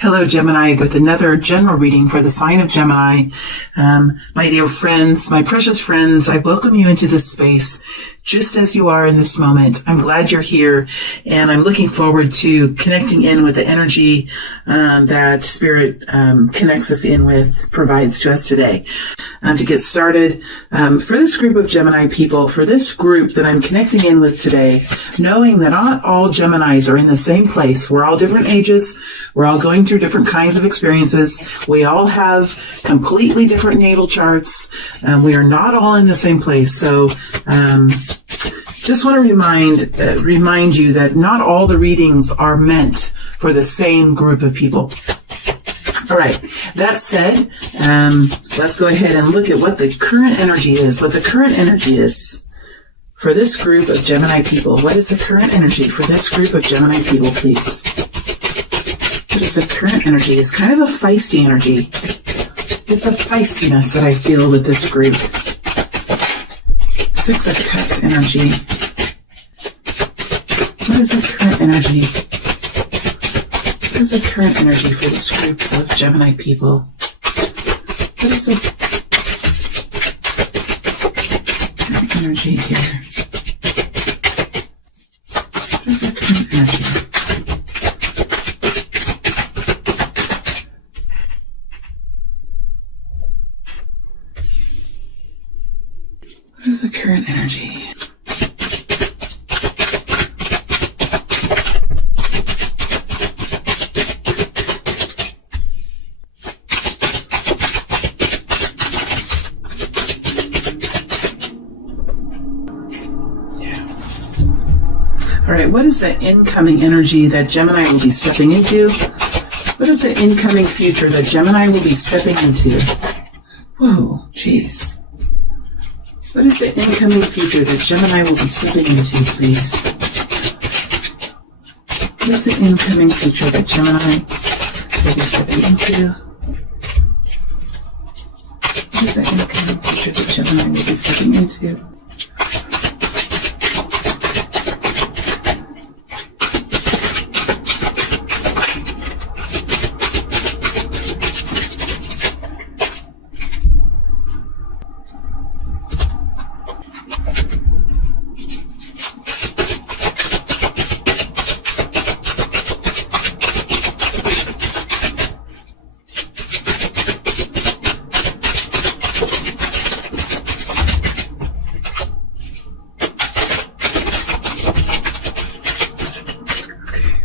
Hello, Gemini, with another general reading for the sign of Gemini. My dear friends, my precious friends, I welcome you into this space just as you are in this moment. I'm glad you're here, and I'm looking forward to connecting in with the energy that Spirit connects us in with, provides to us today. To get started, for this group of Gemini people, for this group that I'm connecting in with today, knowing that not all Geminis are in the same place. We're all different ages. We're all going through different kinds of experiences. We all have completely different natal charts. We are not all in the same place. So, just want to remind you that not all the readings are meant for the same group of people. All right. That said, let's go ahead and look at what the current energy is. What the current energy is for this group of Gemini people. What is the current energy for this group of Gemini people, please? What is the current energy? It's kind of a feisty energy. It's a feistiness that I feel with this group. Six of Cups energy. What is the current energy? What is the current energy for this group of Gemini people? What is the current energy here? What is the current energy? What is the current energy? All right, what is the incoming energy that Gemini will be stepping into? What is the incoming future that Gemini will be stepping into? Whoa, jeez. What is the incoming future that Gemini will be stepping into, please? What is the incoming future that Gemini will be stepping into? What is the incoming future that Gemini will be stepping into?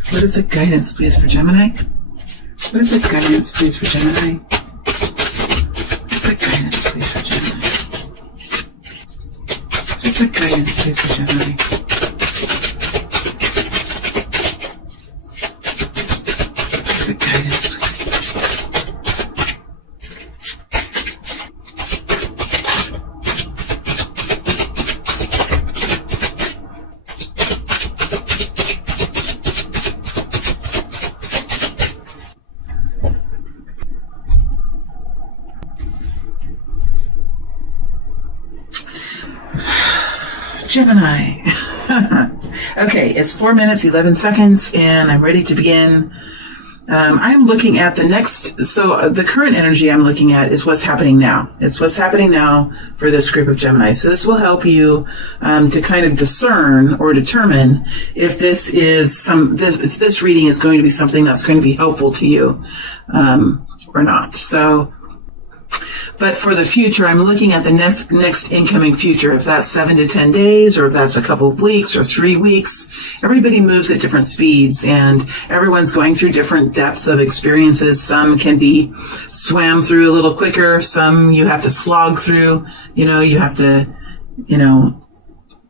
What is the guidance, please, for Gemini? What is the guidance, please, for Gemini? What is the guidance, please, for Gemini? What is the guidance, please, for Gemini? What is the guidance, please? Gemini. Okay, it's 4 minutes, 11 seconds, and I'm ready to begin. I'm looking at the next, so the current energy I'm looking at is what's happening now. It's what's happening now for this group of Gemini. So this will help you to kind of discern or determine if this is if this reading is going to be something that's going to be helpful to you or not. So, but for the future, I'm looking at the next incoming future. If that's 7 to 10 days, or if that's a couple of weeks or 3 weeks, everybody moves at different speeds, and everyone's going through different depths of experiences. Some can be swam through a little quicker. Some you have to slog through. You have to,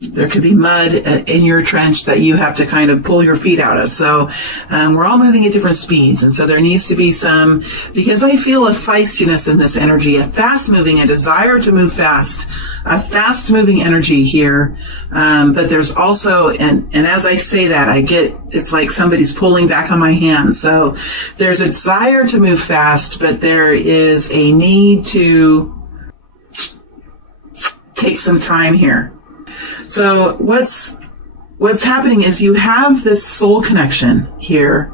there could be mud in your trench that you have to kind of pull your feet out of. So we're all moving at different speeds. And so there needs to be some, because I feel a feistiness in this energy, a fast-moving, a desire to move fast, a fast-moving energy here. But there's also, and as I say that, it's like somebody's pulling back on my hand. So there's a desire to move fast, but there is a need to take some time here. So what's happening is you have this soul connection here.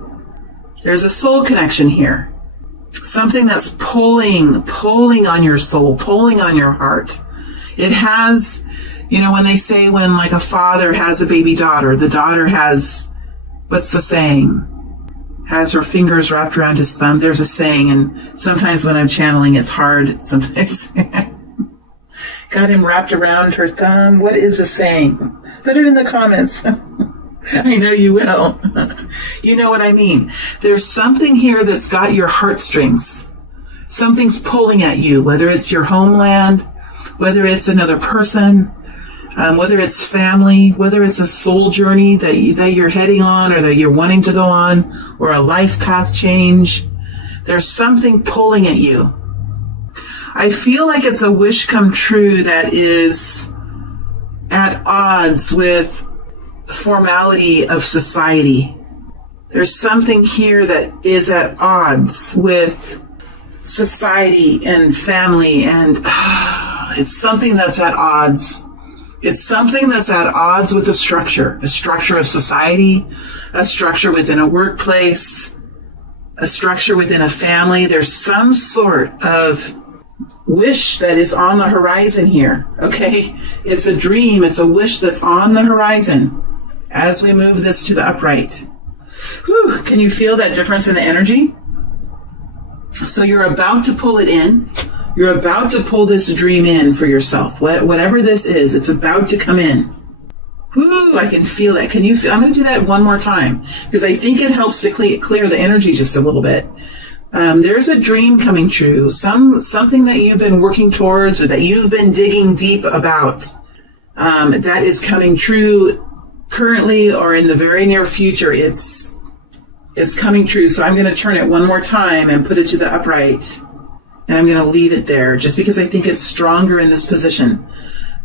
There's a soul connection here. Something that's pulling on your soul, pulling on your heart. It has, when they say when like a father has a baby daughter, the daughter has, what's the saying? Has her fingers wrapped around his thumb. There's a saying, and sometimes when I'm channeling, it's hard. Sometimes got him wrapped around her thumb. What is a saying? Put it in the comments. I know you will. You know what I mean. There's something here that's got your heartstrings. Something's pulling at you, whether it's your homeland, whether it's another person, whether it's family, whether it's a soul journey that you're heading on or that you're wanting to go on, or a life path change. There's something pulling at you. I feel like it's a wish come true that is at odds with the formality of society. There's something here that is at odds with society and family, and it's something that's at odds. It's something that's at odds with a structure of society, a structure within a workplace, a structure within a family. There's some sort of wish that is on the horizon here, okay? It's a dream, it's a wish that's on the horizon as we move this to the upright. Whew, can you feel that difference in the energy? So you're about to pull it in. You're about to pull this dream in for yourself. Whatever this is, it's about to come in. Whoo, I can feel it. Can you feel? I'm going to do that one more time because I think it helps to clear the energy just a little bit. There's a dream coming true, something that you've been working towards or that you've been digging deep about, that is coming true currently or in the very near future. It's coming true. So I'm going to turn it one more time and put it to the upright. And I'm going to leave it there just because I think it's stronger in this position.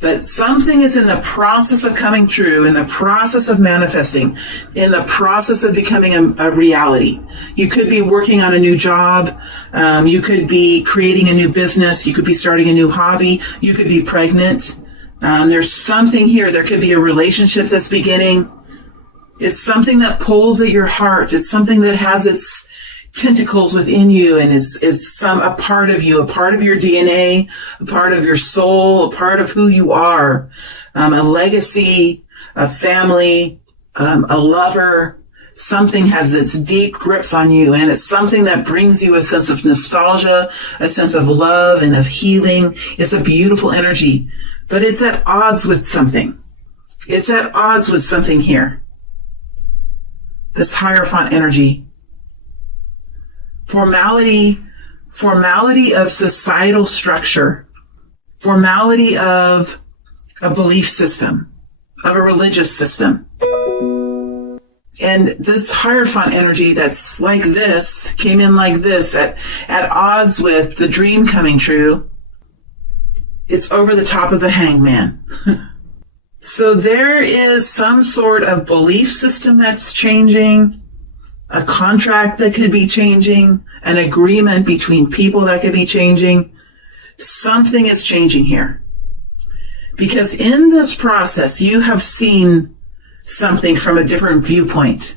But something is in the process of coming true, in the process of manifesting, in the process of becoming a reality. You could be working on a new job. You could be creating a new business. You could be starting a new hobby. You could be pregnant. There's something here. There could be a relationship that's beginning. It's something that pulls at your heart. It's something that has its tentacles within you and is a part of you, a part of your DNA, a part of your soul, a part of who you are, a legacy, a family, a lover. Something has its deep grips on you, and it's something that brings you a sense of nostalgia, a sense of love and of healing. It's a beautiful energy, but it's at odds with something. It's at odds with something here. This Hierophant energy. Formality of societal structure, formality of a belief system, of a religious system. And this Hierophant energy that's like this, came in like this, at odds with the dream coming true. It's over the top of the Hangman. So there is some sort of belief system that's changing, a contract that could be changing, an agreement between people that could be changing. Something is changing here. Because in this process, you have seen something from a different viewpoint,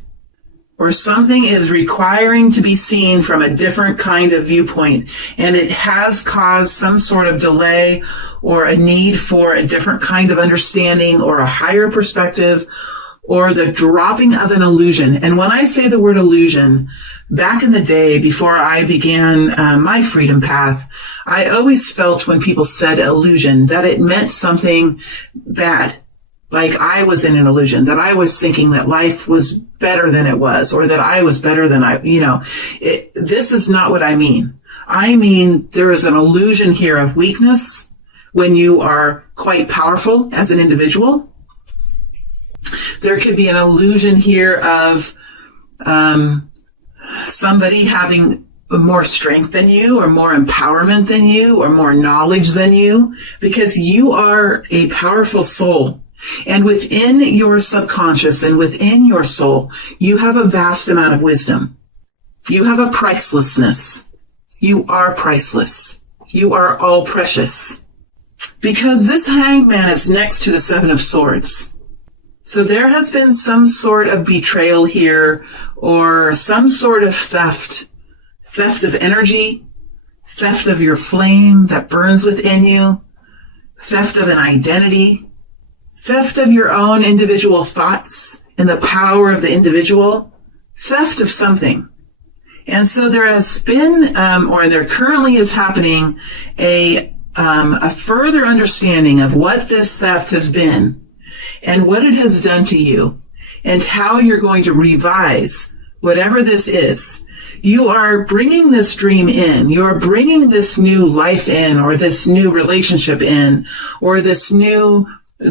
or something is requiring to be seen from a different kind of viewpoint, and it has caused some sort of delay or a need for a different kind of understanding or a higher perspective, or the dropping of an illusion. And when I say the word illusion, back in the day, before I began my freedom path, I always felt when people said illusion that it meant something bad. Like I was in an illusion, that I was thinking that life was better than it was, or that I was better than this is not what I mean. I mean, there is an illusion here of weakness when you are quite powerful as an individual. There could be an illusion here of somebody having more strength than you, or more empowerment than you, or more knowledge than you, because you are a powerful soul. And within your subconscious and within your soul, you have a vast amount of wisdom. You have a pricelessness. You are priceless. You are all precious. Because this Hangman is next to the Seven of Swords. So there has been some sort of betrayal here, or some sort of theft of energy, theft of your flame that burns within you, theft of an identity, theft of your own individual thoughts and the power of the individual, theft of something. And so there has been, or there currently is happening, a further understanding of what this theft has been and what it has done to you and how you're going to revise whatever this is. You are bringing this dream in. You're bringing this new life in, or this new relationship in, or this new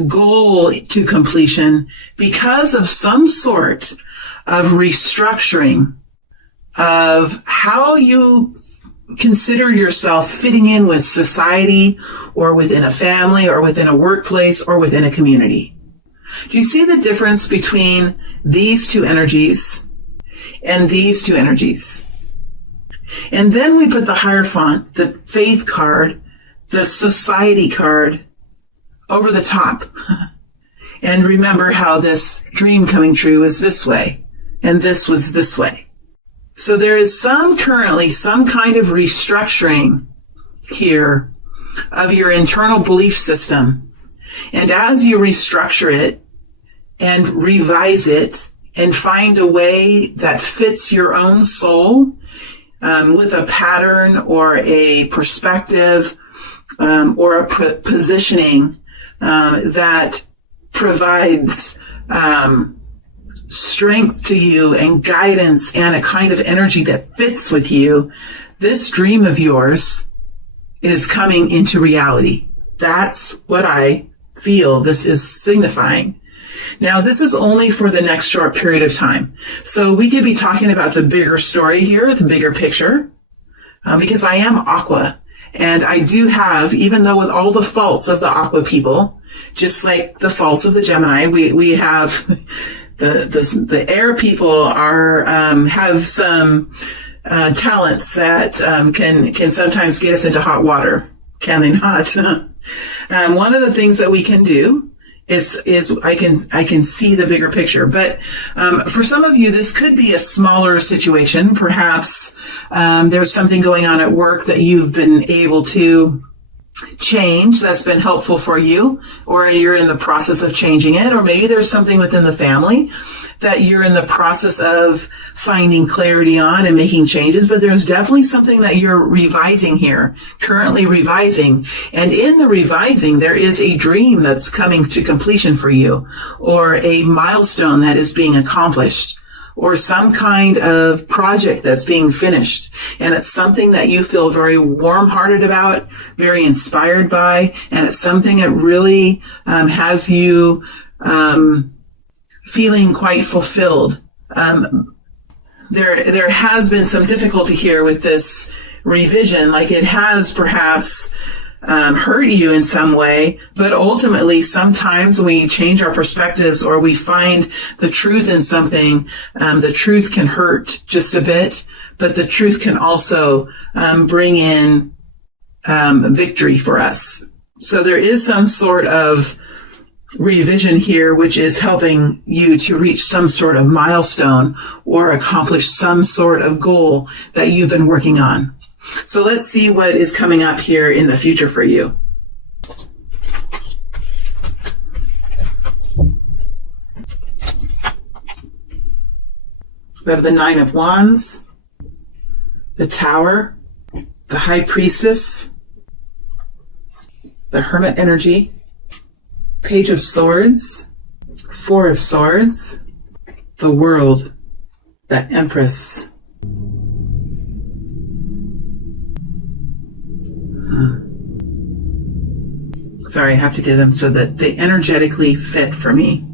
goal to completion because of some sort of restructuring of how you consider yourself fitting in with society, or within a family, or within a workplace, or within a community. Do you see the difference between these two energies and these two energies? And then we put the Hierophant, the faith card, the society card over the top. And remember how this dream coming true is this way, and this was this way. So there is currently some kind of restructuring here of your internal belief system. And as you restructure it and revise it and find a way that fits your own soul, with a pattern or a perspective, or a positioning, that provides, strength to you and guidance and a kind of energy that fits with you, this dream of yours is coming into reality. That's what I feel this is signifying. Now, this is only for the next short period of time. So we could be talking about the bigger story here, the bigger picture, because I am Aqua. And I do have, even though with all the faults of the Aqua people, just like the faults of the Gemini, we have the air people are, have some, talents that, can sometimes get us into hot water. Can they not? One of the things that we can do is I can see the bigger picture. But for some of you, this could be a smaller situation. Perhaps there's something going on at work that you've been able to change that's been helpful for you, or you're in the process of changing it, or maybe there's something within the family that you're in the process of finding clarity on and making changes, but there's definitely something that you're revising here, currently revising. And in the revising, there is a dream that's coming to completion for you, or a milestone that is being accomplished, or some kind of project that's being finished. And it's something that you feel very warm-hearted about, very inspired by, and it's something that really has you feeling quite fulfilled. There has been some difficulty here with this revision, like it has perhaps hurt you in some way, but ultimately sometimes we change our perspectives, or we find the truth in something. The truth can hurt just a bit, but the truth can also bring in victory for us. So there is some sort of revision here, which is helping you to reach some sort of milestone or accomplish some sort of goal that you've been working on. So let's see what is coming up here in the future for you. We have the Nine of Wands, the Tower, the High Priestess, the Hermit energy, Page of Swords, Four of Swords, the World, the Empress. Sorry, I have to get them so that they energetically fit for me.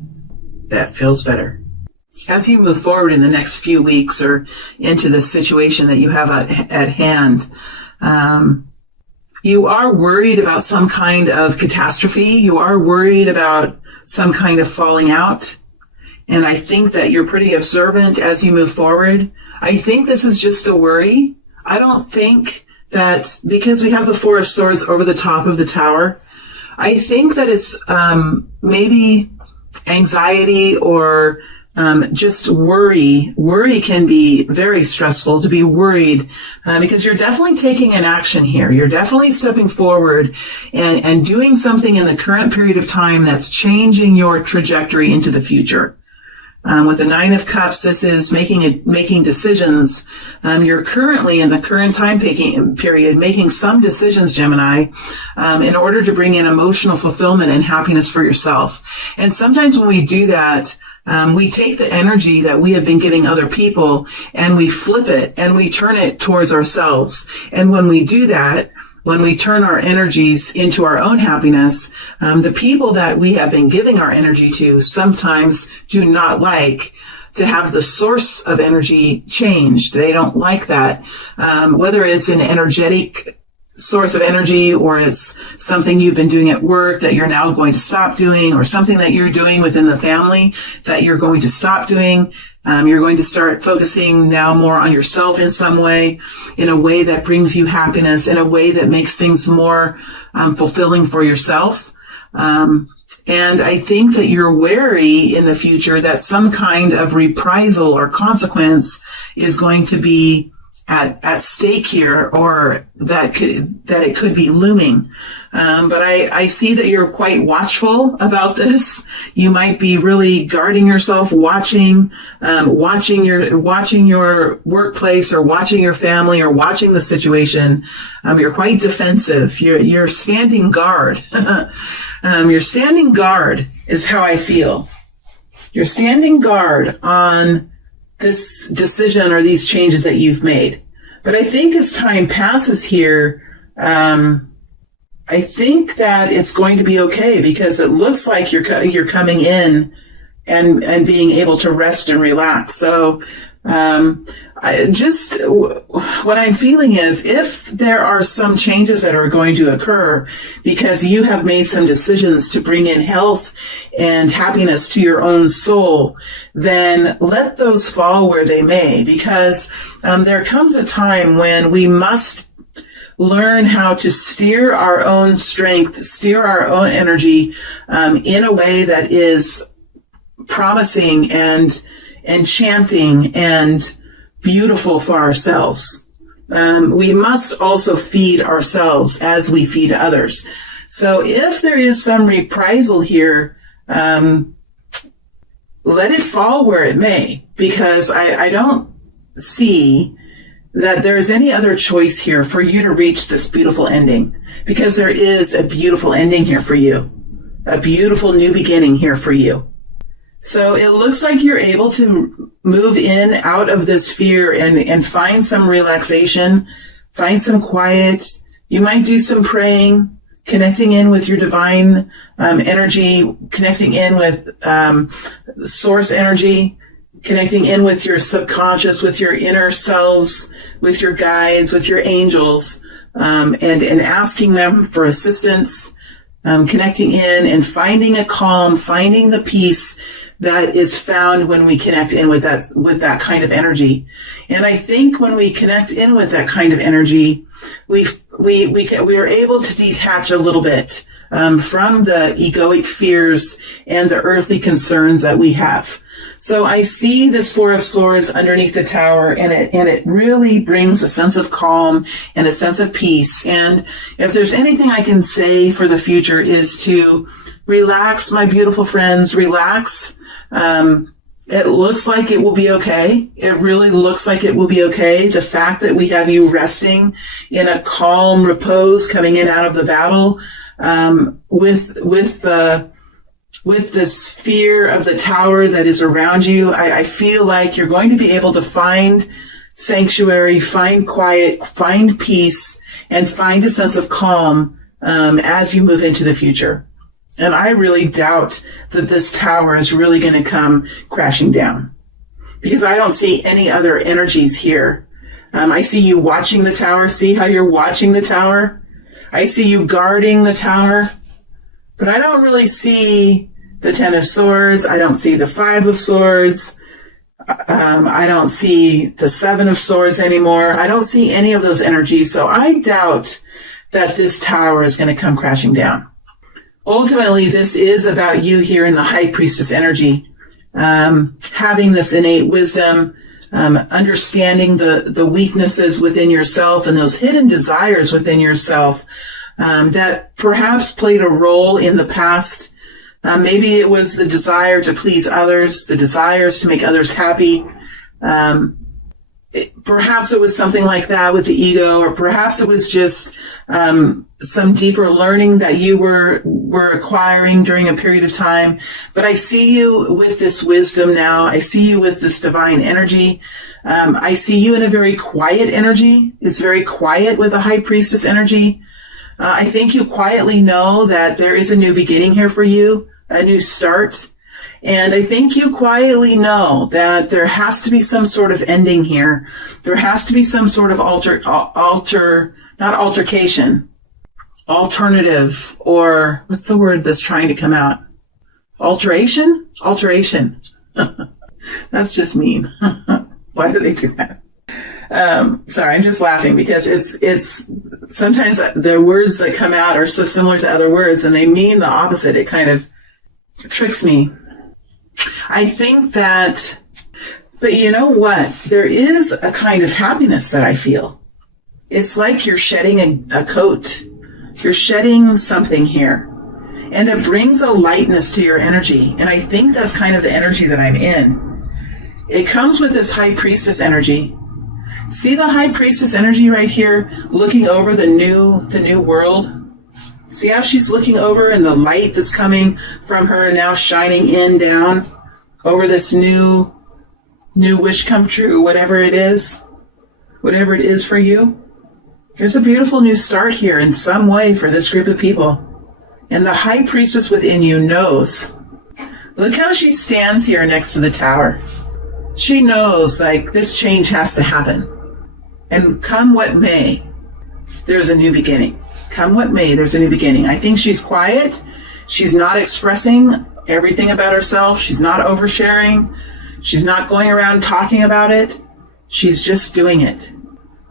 That feels better. As you move forward in the next few weeks, or into the situation that you have at hand, you are worried about some kind of catastrophe. You are worried about some kind of falling out. And I think that you're pretty observant as you move forward. I think this is just a worry. I don't think that, because we have the Four of Swords over the top of the Tower, I think that it's maybe anxiety or just worry. Worry can be very stressful, to be worried, because you're definitely taking an action here. You're definitely stepping forward and doing something in the current period of time that's changing your trajectory into the future. With the Nine of Cups, this is making decisions. You're currently in the current time period making some decisions, Gemini, in order to bring in emotional fulfillment and happiness for yourself. And sometimes when we do that, we take the energy that we have been giving other people and we flip it and we turn it towards ourselves. And when we do that, when we turn our energies into our own happiness, the people that we have been giving our energy to sometimes do not like to have the source of energy changed. They don't like that. Whether it's an energetic source of energy or it's something you've been doing at work that you're now going to stop doing, or something that you're doing within the family that you're going to stop doing. You're going to start focusing now more on yourself in some way, in a way that brings you happiness, in a way that makes things more fulfilling for yourself. And I think that you're wary in the future that some kind of reprisal or consequence is going to be at stake here, or that it could be looming. But I see that you're quite watchful about this. You might be really guarding yourself, watching your workplace, or watching your family, or watching the situation. You're quite defensive. You're standing guard. You're standing guard is how I feel. You're standing guard on this decision or these changes that you've made. But I think as time passes here, I think that it's going to be okay, because it looks like you're coming in and being able to rest and relax. So what I'm feeling is, if there are some changes that are going to occur because you have made some decisions to bring in health and happiness to your own soul, then let those fall where they may, because there comes a time when we must learn how to steer our own strength, steer our own energy in a way that is promising and enchanting and beautiful for ourselves. We must also feed ourselves as we feed others. So if there is some reprisal here, let it fall where it may, because I don't see that there is any other choice here for you to reach this beautiful ending, because there is a beautiful ending here for you, a beautiful new beginning here for you. So it looks like you're able to move in out of this fear and find some relaxation, find some quiet. You might do some praying, connecting in with your divine energy, connecting in with source energy, connecting in with your subconscious, with your inner selves, with your guides, with your angels, and asking them for assistance, connecting in and finding a calm, finding the peace that is found when we connect in with that kind of energy. And I think when we connect in with that kind of energy, we are able to detach a little bit from the egoic fears and the earthly concerns that we have. So I see this Four of Swords underneath the tower, and it really brings a sense of calm and a sense of peace. And if there's anything I can say for the future, is to relax, my beautiful friends, relax. It looks like it will be okay. It really looks like it will be okay. The fact that we have you resting in a calm repose, coming in out of the battle, with this fear of the tower that is around you, I feel like you're going to be able to find sanctuary, find quiet, find peace, and find a sense of calm as you move into the future. And I really doubt that this tower is really going to come crashing down, because I don't see any other energies here. I see you watching the tower. See how you're watching the tower? I see you guarding the tower, but I don't really see the Ten of Swords. I don't see the Five of Swords. I don't see the Seven of Swords anymore. I don't see any of those energies. So I doubt that this tower is going to come crashing down. Ultimately, this is about you here in the High Priestess energy. having this innate wisdom, understanding the weaknesses within yourself and those hidden desires within yourself that perhaps played a role in the past. Maybe it was the desire to please others, the desires to make others happy. Perhaps it was something like that with the ego, or perhaps it was just some deeper learning that you were acquiring during a period of time. But I see you with this wisdom now. I see you with this divine energy. I see you in a very quiet energy. It's very quiet with a high priestess energy. I think you quietly know that there is a new beginning here for you, a new start. And I think you quietly know that there has to be some sort of ending here. There has to be some sort of alternative, or what's the word that's trying to come out? Alteration. That's just mean. Why do they do that? Sorry, I'm just laughing because it's sometimes the words that come out are so similar to other words and they mean the opposite. It kind of tricks me. I think but you know what? There is a kind of happiness that I feel. It's like you're shedding a coat. You're shedding something here. And it brings a lightness to your energy. And I think that's kind of the energy that I'm in. It comes with this high priestess energy. See the high priestess energy right here, looking over the new world? See how she's looking over and the light that's coming from her now shining down over this new wish come true, whatever it is for you. There's a beautiful new start here in some way for this group of people. And the high priestess within you knows. Look how she stands here next to the tower. She knows, like, this change has to happen. And come what may, there's a new beginning. Come what may, there's a new beginning. I think she's quiet. She's not expressing everything about herself. She's not oversharing. She's not going around talking about it. She's just doing it.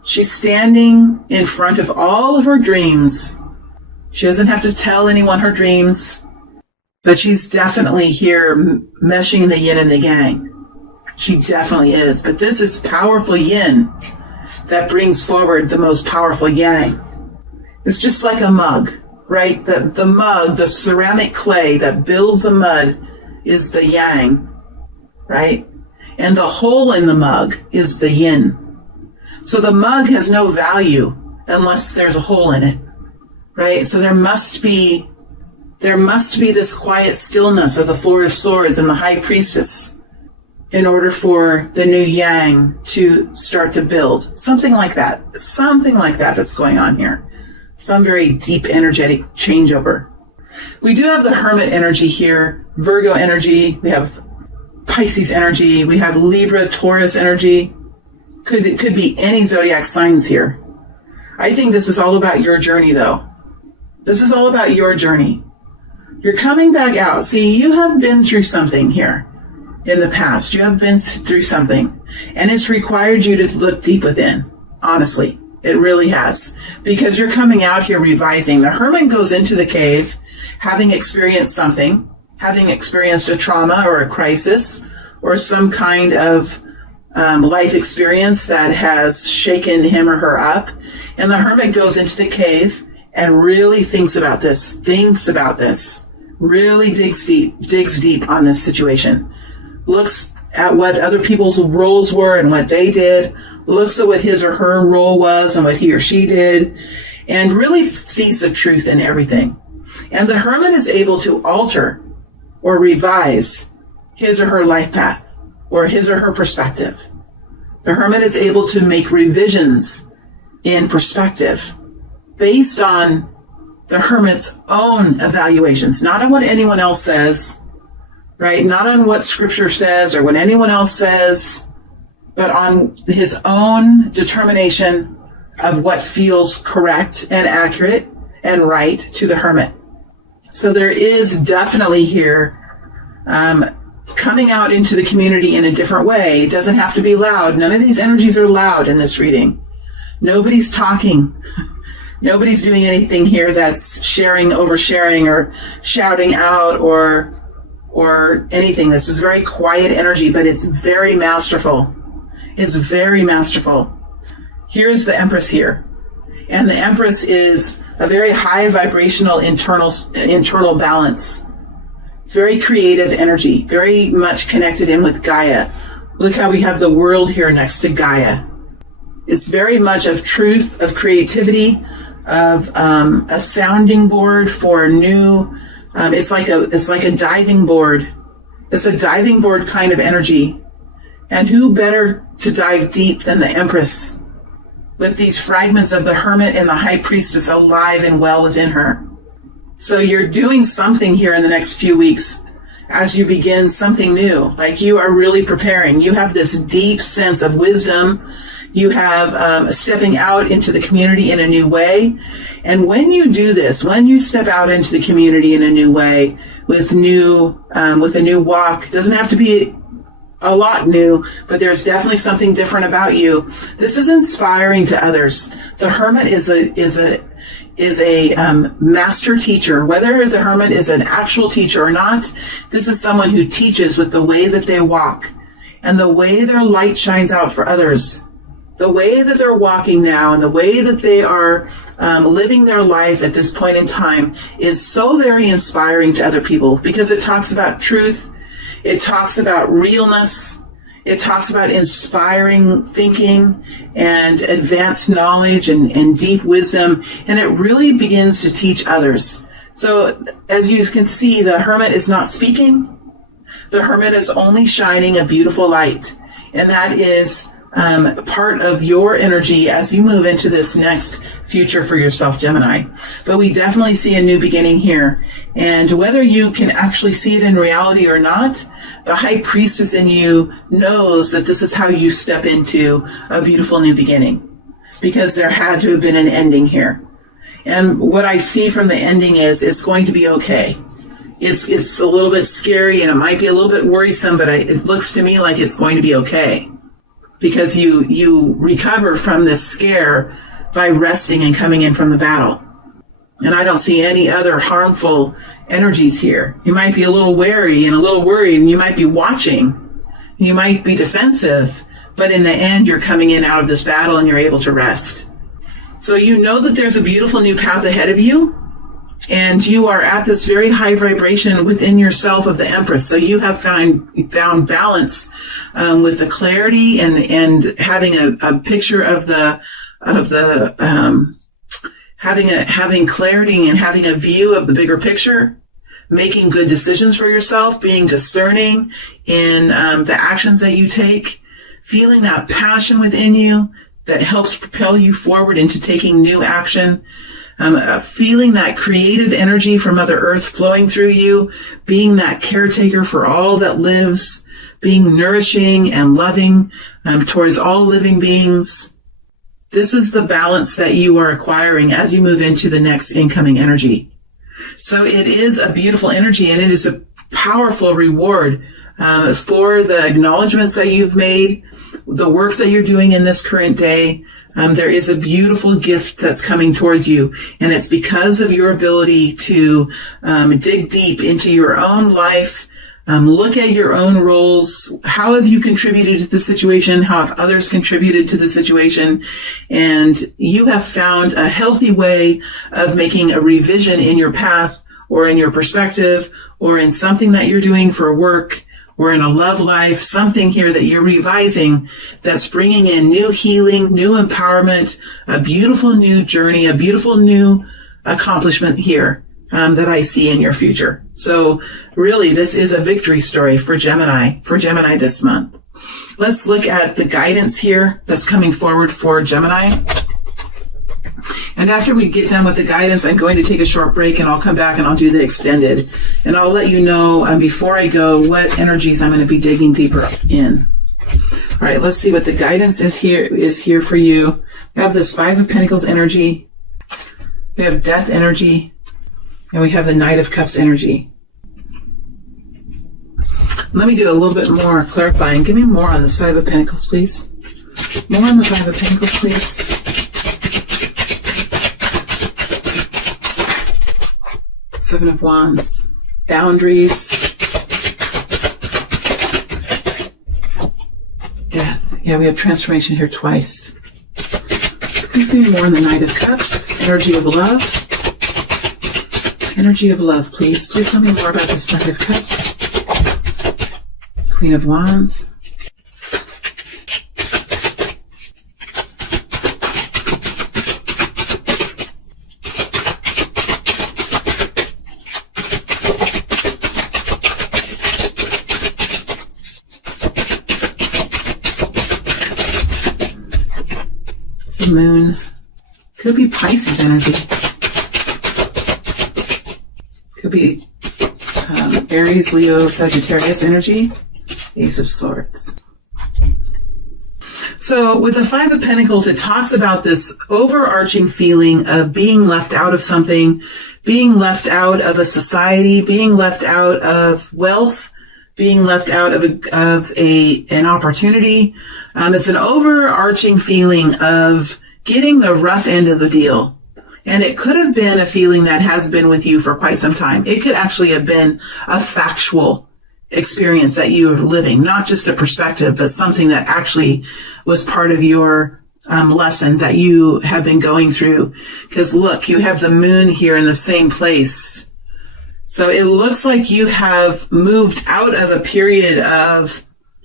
She's standing in front of all of her dreams. She doesn't have to tell anyone her dreams, but she's definitely here meshing the yin and the yang. She definitely is. But this is powerful yin that brings forward the most powerful yang. It's just like a mug, right? The mug, the ceramic clay that builds the mud is the yang, right? And the hole in the mug is the yin. So the mug has no value unless there's a hole in it, right? So there must be this quiet stillness of the Four of Swords and the High Priestess in order for the new yang to start to build. Something like that that's going on here. Some very deep energetic changeover. We do have the Hermit energy here, Virgo energy, we have Pisces energy, we have Libra, Taurus energy. It could be any zodiac signs here. I think this is all about your journey, though. This is all about your journey. You're coming back out. See, you have been through something here in the past. You have been through something, and it's required you to look deep within. Honestly, it really has, because you're coming out here revising. The Hermit goes into the cave having experienced something, having experienced a trauma or a crisis or some kind of life experience that has shaken him or her up. And the Hermit goes into the cave and really thinks about this, really digs deep on this situation, looks at what other people's roles were and what they did, looks at what his or her role was and what he or she did, and really sees the truth in everything. And the Hermit is able to alter or revise his or her life path or his or her perspective. The Hermit is able to make revisions in perspective based on the Hermit's own evaluations, not on what anyone else says, right? Not on what Scripture says or what anyone else says, but on his own determination of what feels correct and accurate and right to the Hermit. So there is definitely here coming out into the community in a different way. It doesn't have to be loud. None of these energies are loud in this reading. Nobody's talking. Nobody's doing anything here that's sharing, oversharing, or shouting out, or or anything. This is very quiet energy, but it's very masterful. It's very masterful. Here's the Empress here. And the Empress is a very high vibrational internal balance. It's very creative energy, very much connected in with Gaia. Look how we have the world here next to Gaia. It's very much of truth, of creativity, of a sounding board for new. It's like a diving board. It's a diving board kind of energy. And who better to dive deep than the Empress, with these fragments of the Hermit and the High Priestess alive and well within her. So you're doing something here in the next few weeks as you begin something new. Like you are really preparing. You have this deep sense of wisdom. You have stepping out into the community in a new way. And when you do this, when you step out into the community in a new way with a new walk, doesn't have to be a lot new, but there's definitely something different about you. This is inspiring to others. The Hermit is a master teacher. Whether the Hermit is an actual teacher or not, this is someone who teaches with the way that they walk and the way their light shines out for others. The way that they're walking now and the way that they are living their life at this point in time is so very inspiring to other people, because it talks about truth. It talks about realness. It talks about inspiring thinking and advanced knowledge and deep wisdom. And it really begins to teach others. So as you can see, the Hermit is not speaking. The Hermit is only shining a beautiful light. And that is part of your energy as you move into this next future for yourself, Gemini. But we definitely see a new beginning here. And whether you can actually see it in reality or not, the High Priestess in you knows that this is how you step into a beautiful new beginning, because there had to have been an ending here. And what I see from the ending is it's going to be okay. It's a little bit scary and it might be a little bit worrisome, but it looks to me like it's going to be okay, because you recover from this scare by resting and coming in from the battle. And I don't see any other harmful energies here. You might be a little wary and a little worried, and you might be watching. You might be defensive, but in the end, you're coming in out of this battle and you're able to rest. So you know that there's a beautiful new path ahead of you, and you are at this very high vibration within yourself of the Empress. So you have found balance with the clarity and having a picture of having clarity and having a view of the bigger picture, making good decisions for yourself, being discerning in the actions that you take, feeling that passion within you that helps propel you forward into taking new action, feeling that creative energy from Mother Earth flowing through you, being that caretaker for all that lives, being nourishing and loving towards all living beings. This is the balance that you are acquiring as you move into the next incoming energy. So it is a beautiful energy, and it is a powerful reward for the acknowledgments that you've made, the work that you're doing in this current day. There is a beautiful gift that's coming towards you, and it's because of your ability to dig deep into your own life, look at your own roles. How have you contributed to the situation? How have others contributed to the situation? And you have found a healthy way of making a revision in your path, or in your perspective, or in something that you're doing for work, or in a love life, something here that you're revising that's bringing in new healing, new empowerment, a beautiful new journey, a beautiful new accomplishment here that I see in your future. So really, this is a victory story for Gemini this month. Let's look at the guidance here that's coming forward for Gemini. And after we get done with the guidance, I'm going to take a short break, and I'll come back and I'll do the extended. And I'll let you know before I go what energies I'm going to be digging deeper in. All right, let's see what the guidance is here for you. We have this Five of Pentacles energy. We have Death energy. And we have the Knight of Cups energy. Let me do a little bit more clarifying. Give me more on this Five of Pentacles, please. More on the Five of Pentacles, please. Seven of Wands. Boundaries. Yeah, we have transformation here twice. Please give me more on the Knight of Cups. Energy of love. Energy of love, please. Please tell me more about this Knight of Cups. Queen of Wands. Moon. Could be Pisces energy. Could be Aries, Leo, Sagittarius energy. Ace of Swords. So with the Five of Pentacles, it talks about this overarching feeling of being left out of something, being left out of a society, being left out of wealth, being left out of an opportunity. It's an overarching feeling of getting the rough end of the deal. And it could have been a feeling that has been with you for quite some time. It could actually have been a factual experience that you are living, not just a perspective, but something that actually was part of your lesson that you have been going through. Because look, you have the moon here in the same place. So it looks like you have moved out of a period of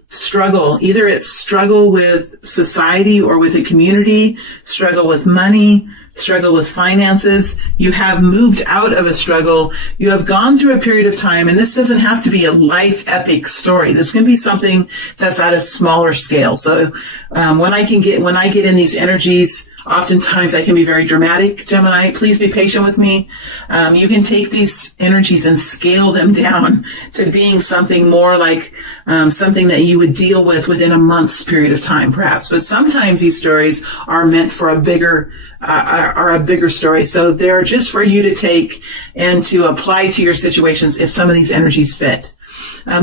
struggle. Either it's struggle with society or with a community, struggle with money, struggle with finances. You have moved out of a struggle. You have gone through a period of time, and this doesn't have to be a life epic story. This can be something that's at a smaller scale. So when I get in these energies, oftentimes I can be very dramatic, Gemini. Please be patient with me. You can take these energies and scale them down to being something more like something that you would deal with within a month's period of time, perhaps. But sometimes these stories are meant for a bigger story. So they're just for you to take and to apply to your situations if some of these energies fit.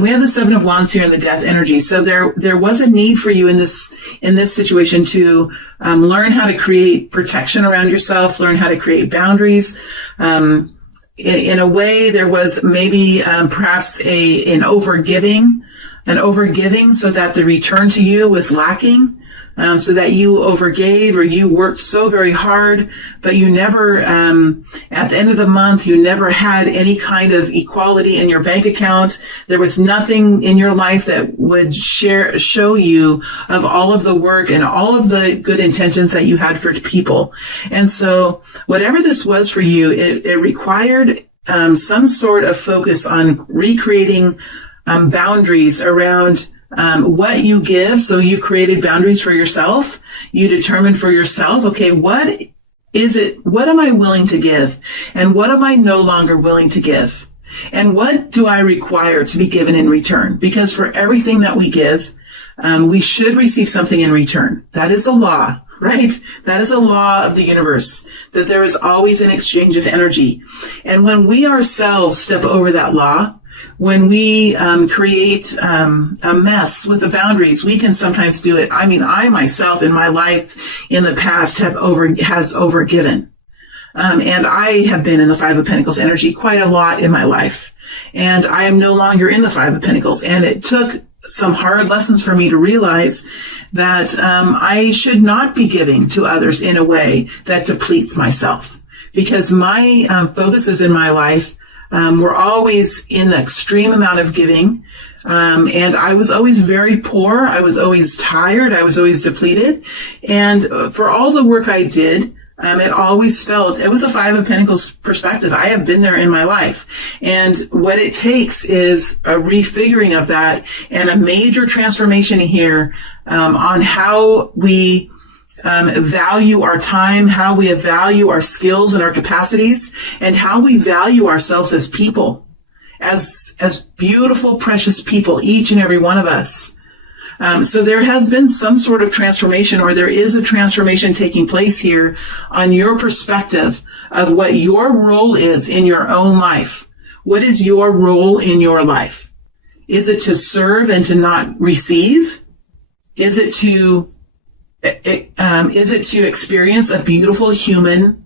We have the Seven of Wands here in the Death energy. So there was a need for you in this situation to learn how to create protection around yourself, learn how to create boundaries. In a way, there was maybe perhaps an overgiving so that the return to you was lacking. So that you overgave or you worked so very hard, but you never, at the end of the month, you never had any kind of equality in your bank account. There was nothing in your life that would show you of all of the work and all of the good intentions that you had for people. And so whatever this was for you, it required some sort of focus on recreating boundaries around what you give. So you created boundaries for yourself. You determined for yourself, okay, what am I willing to give? And what am I no longer willing to give? And what do I require to be given in return? Because for everything that we give, we should receive something in return. That is a law, right? That is a law of the universe, that there is always an exchange of energy. And when we ourselves step over that law, when we create a mess with the boundaries, we can sometimes do it. I mean, I myself in my life in the past has overgiven. And I have been in the Five of Pentacles energy quite a lot in my life. And I am no longer in the Five of Pentacles. And it took some hard lessons for me to realize that I should not be giving to others in a way that depletes myself. Because my focuses in my life were always in the extreme amount of giving. And I was always very poor. I was always tired. I was always depleted. And for all the work I did, it always felt, it was a Five of Pentacles perspective. I have been there in my life. And what it takes is a refiguring of that and a major transformation here on how we value our time, how we value our skills and our capacities, and how we value ourselves as people, as beautiful, precious people, each and every one of us. So there has been some sort of transformation, or there is a transformation taking place here on your perspective of what your role is in your own life. What is your role in your life? Is it to serve and to not receive? Is it to experience a beautiful human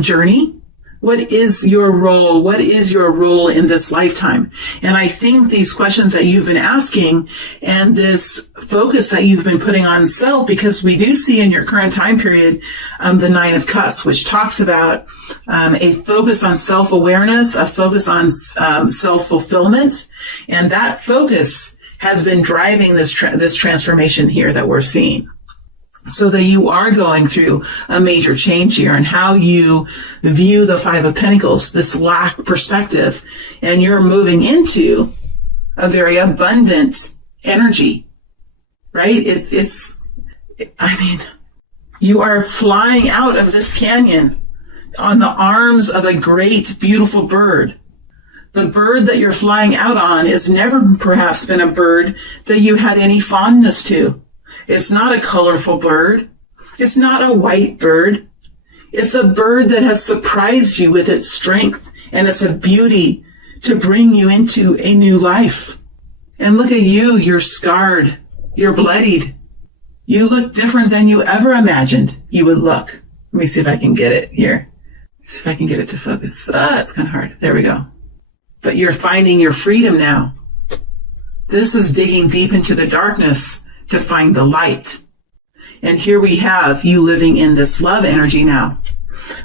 journey? What is your role? What is your role in this lifetime? And I think these questions that you've been asking and this focus that you've been putting on self, because we do see in your current time period, the Nine of Cups, which talks about a focus on self-awareness, a focus on self-fulfillment. And that focus has been driving this transformation here that we're seeing. So that you are going through a major change here in how you view the Five of Pentacles, this lack perspective, and you're moving into a very abundant energy, right? You are flying out of this canyon on the arms of a great, beautiful bird. The bird that you're flying out on has never perhaps been a bird that you had any fondness to. It's not a colorful bird. It's not a white bird. It's a bird that has surprised you with its strength and its beauty to bring you into a new life. And look at you. You're scarred. You're bloodied. You look different than you ever imagined you would look. Let me see if I can get it here. See if I can get it to focus. It's kind of hard. There we go. But you're finding your freedom now. This is digging deep into the darkness to find the light. And here we have you living in this love energy now.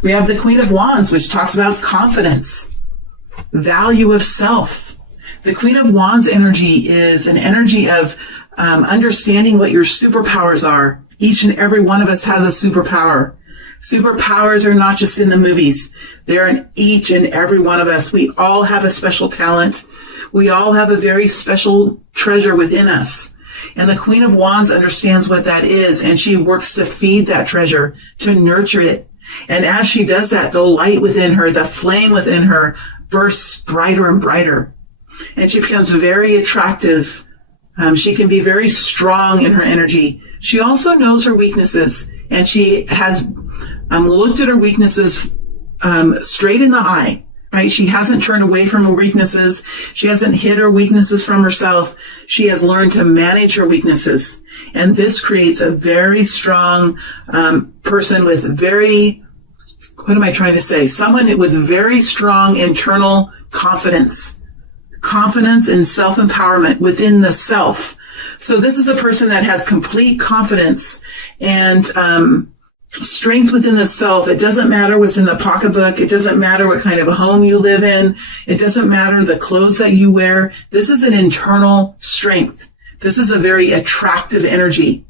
We have the Queen of Wands, which talks about confidence, value of self. The Queen of Wands energy is an energy of understanding what your superpowers are. Each and every one of us has a superpower. Superpowers are not just in the movies. They're in each and every one of us. We all have a special talent. We all have a very special treasure within us. And the Queen of Wands understands what that is, and she works to feed that treasure, to nurture it. And as she does that, the light within her, the flame within her bursts brighter and brighter. And she becomes very attractive. She can be very strong in her energy. She also knows her weaknesses, and she has looked at her weaknesses straight in the eye. Right? She hasn't turned away from her weaknesses. She hasn't hid her weaknesses from herself. She has learned to manage her weaknesses. And this creates a very strong person with someone with very strong internal confidence. Confidence and self-empowerment within the self. So this is a person that has complete confidence and strength within the self. It doesn't matter what's in the pocketbook. It doesn't matter what kind of a home you live in. It doesn't matter the clothes that you wear. This is an internal strength. This is a very attractive energy.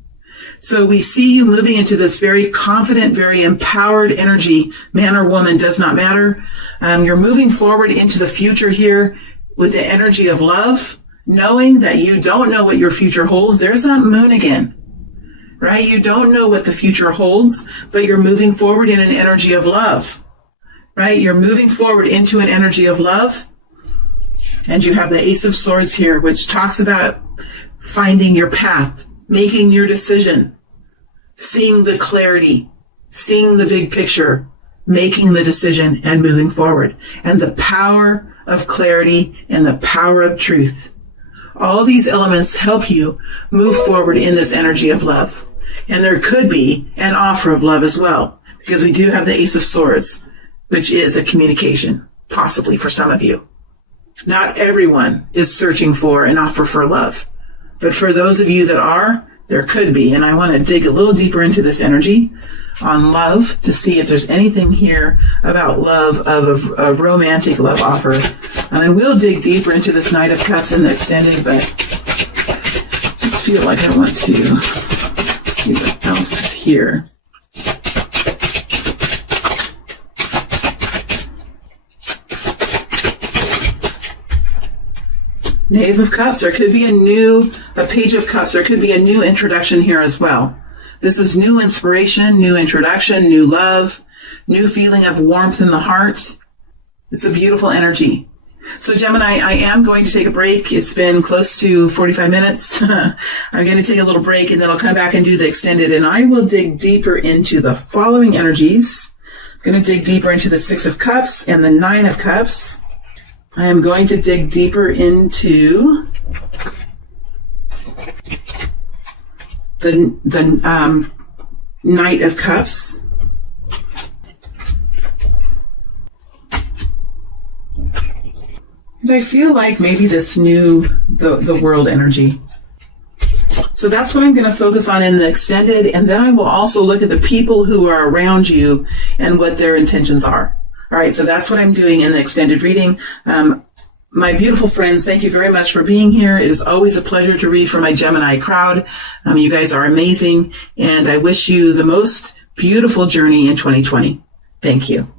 So we see you moving into this very confident, very empowered energy. Man or woman does not matter. You're moving forward into the future here with the energy of love, knowing that you don't know what your future holds. There's that moon again. Right? You don't know what the future holds, but you're moving forward in an energy of love. Right? You're moving forward into an energy of love. And you have the Ace of Swords here, which talks about finding your path, making your decision, seeing the clarity, seeing the big picture, making the decision and moving forward. And the power of clarity and the power of truth. All these elements help you move forward in this energy of love. And there could be an offer of love as well, because we do have the Ace of Swords, which is a communication, possibly for some of you. Not everyone is searching for an offer for love, but for those of you that are, there could be. And I want to dig a little deeper into this energy on love to see if there's anything here about love, of a romantic love offer. And then we'll dig deeper into this Knight of Cups in the extended, but just feel like I want to see what else is here. Knave of Cups. There could be a Page of Cups. There could be a new introduction here as well. This is new inspiration, new introduction, new love, new feeling of warmth in the heart. It's a beautiful energy. So Gemini, I am going to take a break. It's been close to 45 minutes. I'm going to take a little break and then I'll come back and do the extended, and I will dig deeper into the following energies. I'm going to dig deeper into the Six of Cups and the Nine of Cups. I am going to dig deeper into the Knight of Cups. And I feel like maybe this new, the world energy. So that's what I'm going to focus on in the extended. And then I will also look at the people who are around you and what their intentions are. All right. So that's what I'm doing in the extended reading. My beautiful friends, thank you very much for being here. It is always a pleasure to read for my Gemini crowd. You guys are amazing. And I wish you the most beautiful journey in 2020. Thank you.